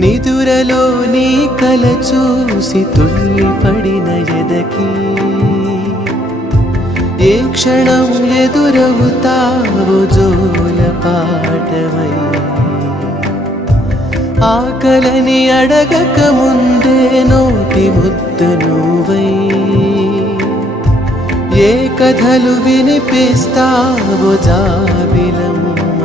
నిదురలో నీ కల చూసి తుళ్ళిపడిన ఎదకి ఏ క్షణం ఎదురవుతావో జోల పాటవై ఆకలని అడగక ముందే నోటి ముద్ద నువ్వై ఏ కథలు వినిపిస్తావో జాబిలమ్మై